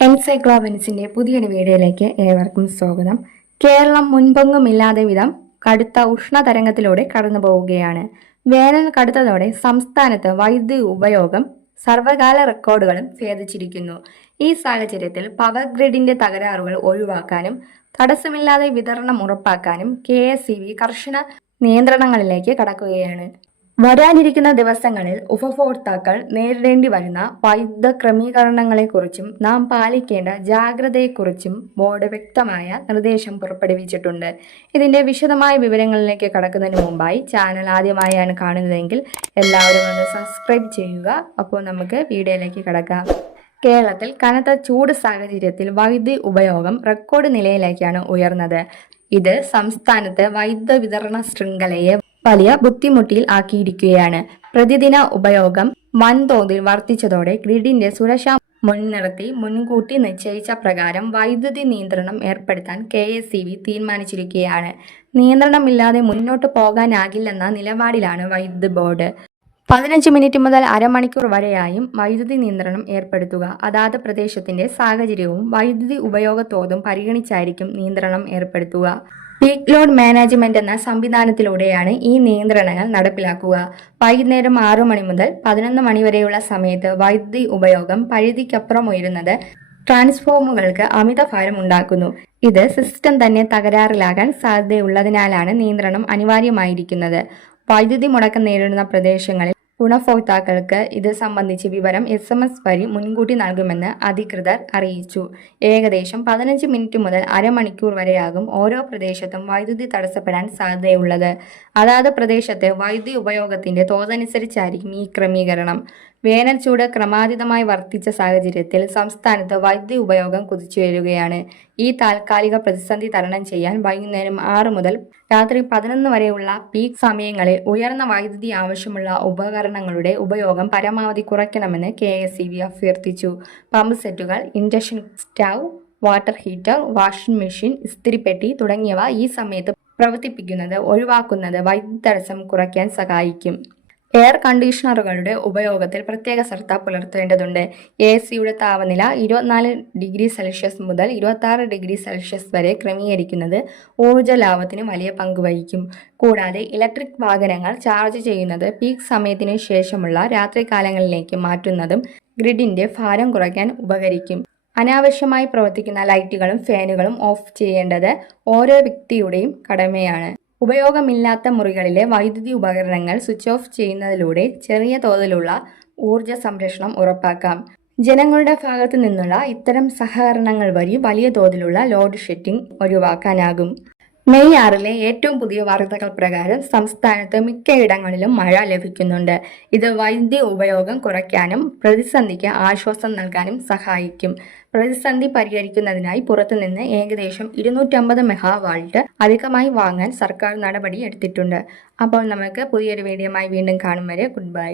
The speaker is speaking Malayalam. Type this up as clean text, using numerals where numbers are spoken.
എൻസൈക്ലോബൻസിന്റെ പുതിയൊരു വീഡിയോയിലേക്ക് ഏവർക്കും സ്വാഗതം. കേരളം മുൻപൊങ്ങുമില്ലാതെ വിധം കടുത്ത ഉഷ്ണതരംഗത്തിലൂടെ കടന്നു പോവുകയാണ്. വേനൽ കടുത്തതോടെ സംസ്ഥാനത്ത് വൈദ്യുതി ഉപയോഗം സർവകാല റെക്കോർഡുകളും ഭേദിച്ചിരിക്കുന്നു. ഈ സാഹചര്യത്തിൽ പവർ ഗ്രിഡിന്റെ തകരാറുകൾ ഒഴിവാക്കാനും തടസ്സമില്ലാതെ വിതരണം ഉറപ്പാക്കാനും KSEB കർശന നിയന്ത്രണങ്ങളിലേക്ക് കടക്കുകയാണ്. വരാനിരിക്കുന്ന ദിവസങ്ങളിൽ ഉപഭോക്താക്കൾ നേരിടേണ്ടി വരുന്ന വൈദ്യുത ക്രമീകരണങ്ങളെക്കുറിച്ചും നാം പാലിക്കേണ്ട ജാഗ്രതയെക്കുറിച്ചും ബോർഡ് വ്യക്തമായ നിർദ്ദേശം പുറപ്പെടുവിച്ചിട്ടുണ്ട്. ഇതിന്റെ വിശദമായ വിവരങ്ങളിലേക്ക് കടക്കുന്നതിന് മുമ്പായി ചാനൽ ആദ്യമായാണ് കാണുന്നതെങ്കിൽ എല്ലാവരും ഒന്ന് സബ്സ്ക്രൈബ് ചെയ്യുക. അപ്പോൾ നമുക്ക് വീഡിയോയിലേക്ക് കടക്കാം. കേരളത്തിൽ കനത്ത ചൂട് സാഹചര്യത്തിൽ വൈദ്യുതി ഉപയോഗം റെക്കോർഡ് നിലയിലേക്കാണ് ഉയർന്നത്. ഇത് സംസ്ഥാനത്ത് വൈദ്യുത വിതരണ ശൃംഖലയെ വലിയ ബുദ്ധിമുട്ടിൽ ആക്കിയിരിക്കുകയാണ്. പ്രതിദിന ഉപയോഗം വൻതോതിൽ വർദ്ധിച്ചതോടെ ഗ്രിഡിന്റെ സുരക്ഷ മുൻനിർത്തി മുൻകൂട്ടി നിശ്ചയിച്ച പ്രകാരം വൈദ്യുതി നിയന്ത്രണം ഏർപ്പെടുത്താൻ KSEB തീരുമാനിച്ചിരിക്കുകയാണ്. നിയന്ത്രണമില്ലാതെ മുന്നോട്ട് പോകാനാകില്ലെന്ന നിലപാടിലാണ് വൈദ്യുതി ബോർഡ്. 15 മിനിറ്റ് മുതൽ അരമണിക്കൂർ വരെയായും വൈദ്യുതി നിയന്ത്രണം ഏർപ്പെടുത്തുക. അതാത് പ്രദേശത്തിന്റെ സാഹചര്യവും വൈദ്യുതി ഉപയോഗത്തോതും പരിഗണിച്ചായിരിക്കും നിയന്ത്രണം ഏർപ്പെടുത്തുക. പീക്ക് ലോഡ് മാനേജ്മെന്റ് എന്ന സംവിധാനത്തിലൂടെയാണ് ഈ നിയന്ത്രണങ്ങൾ നടപ്പിലാക്കുക. വൈകുന്നേരം 6 മണി മുതൽ 11 മണി വരെയുള്ള സമയത്ത് വൈദ്യുതി ഉപയോഗം പരിധിക്കപ്പുറം ഉയരുന്നത് ട്രാൻസ്ഫോമറുകൾക്ക് അമിതഭാരം ഉണ്ടാക്കുന്നു. ഇത് സിസ്റ്റം തന്നെ തകരാറിലാകാൻ സാധ്യതയുള്ളതിനാലാണ് നിയന്ത്രണം അനിവാര്യമായിരിക്കുന്നത്. വൈദ്യുതി മുടക്കം നേരിടുന്ന പ്രദേശങ്ങളിൽ ഗുണഭോക്താക്കൾക്ക് ഇത് സംബന്ധിച്ച് വിവരം SMS വഴി മുൻകൂട്ടി നൽകുമെന്ന് അധികൃതർ അറിയിച്ചു. ഏകദേശം 15 മിനിറ്റ് മുതൽ അരമണിക്കൂർ വരെയാകും ഓരോ പ്രദേശത്തും വൈദ്യുതി തടസ്സപ്പെടാൻ സാധ്യതയുള്ളത്. അതാത് പ്രദേശത്തെ വൈദ്യുതി ഉപയോഗത്തിന്റെ തോതനുസരിച്ചായിരിക്കും ഈ ക്രമീകരണം. വേനൽ ചൂട് ക്രമാതീതമായി വർദ്ധിച്ച സാഹചര്യത്തിൽ സംസ്ഥാനത്ത് വൈദ്യുതി ഉപയോഗം കുതിച്ചുയരുകയാണ്. ഈ താൽക്കാലിക പ്രതിസന്ധി തരണം ചെയ്യാൻ വൈകുന്നേരം 6 മുതൽ രാത്രി 11 വരെയുള്ള പീക്ക് സമയങ്ങളിൽ ഉയർന്ന വൈദ്യുതി ആവശ്യമുള്ള ഉപകരണങ്ങളുടെ ഉപയോഗം പരമാവധി കുറയ്ക്കണമെന്ന് KSEB അഭ്യർത്ഥിച്ചു. പമ്പ് സെറ്റുകൾ, induction stove, water heater, washing machine, ഇസ്തിരിപ്പെട്ടി തുടങ്ങിയവ ഈ സമയത്ത് പ്രവർത്തിപ്പിക്കുന്നത് ഒഴിവാക്കുന്നത് വൈദ്യുതി തടസ്സം കുറയ്ക്കാൻ സഹായിക്കും. എയർ കണ്ടീഷണറുകളുടെ ഉപയോഗത്തിൽ പ്രത്യേക ശ്രദ്ധ പുലർത്തേണ്ടതുണ്ട്. AC-യുടെ താപനില 24°C മുതൽ 26°C വരെ ക്രമീകരിക്കുന്നത് ഊർജ്ജ ലാഭത്തിന് വലിയ പങ്ക് വഹിക്കും. കൂടാതെ ഇലക്ട്രിക് വാഹനങ്ങൾ ചാർജ് ചെയ്യുന്നത് പീക്ക് സമയത്തിനു ശേഷമുള്ള രാത്രികാലങ്ങളിലേക്ക് മാറ്റുന്നതും ഗ്രിഡിന്റെ ഭാരം കുറയ്ക്കാൻ ഉപകരിക്കും. അനാവശ്യമായി പ്രവർത്തിക്കുന്ന ലൈറ്റുകളും ഫാനുകളും ഓഫ് ചെയ്യേണ്ടത് ഓരോ വ്യക്തിയുടെയും കടമയാണ്. ഉപയോഗമില്ലാത്ത മുറികളിലെ വൈദ്യുതി ഉപകരണങ്ങൾ സ്വിച്ച് ഓഫ് ചെയ്യുന്നതിലൂടെ ചെറിയ തോതിലുള്ള ഊർജ്ജ സംരക്ഷണം ഉറപ്പാക്കാം. ജനങ്ങളുടെ ഭാഗത്തു നിന്നുള്ള ഇത്തരം സഹകരണങ്ങൾ വഴി വലിയ തോതിലുള്ള ലോഡ് ഷെഡിംഗ് ഒഴിവാക്കാനാകും. മെയ് 6 ഏറ്റവും പുതിയ വാർത്തകൾ പ്രകാരം സംസ്ഥാനത്ത് മിക്കയിടങ്ങളിലും മഴ ലഭിക്കുന്നുണ്ട്. ഇത് വൈദ്യുതി ഉപയോഗം കുറയ്ക്കാനും പ്രതിസന്ധിക്ക് ആശ്വാസം നൽകാനും സഹായിക്കും. പ്രതിസന്ധി പരിഹരിക്കുന്നതിനായി പുറത്തുനിന്ന് ഏകദേശം 250 മെഗാവാട്ട് അധികമായി വാങ്ങാൻ സർക്കാർ നടപടി എടുത്തിട്ടുണ്ട്. അപ്പോൾ നമുക്ക് പുതിയൊരു വീഡിയോയുമായി വീണ്ടും കാണും വരെ ഗുഡ് ബൈ.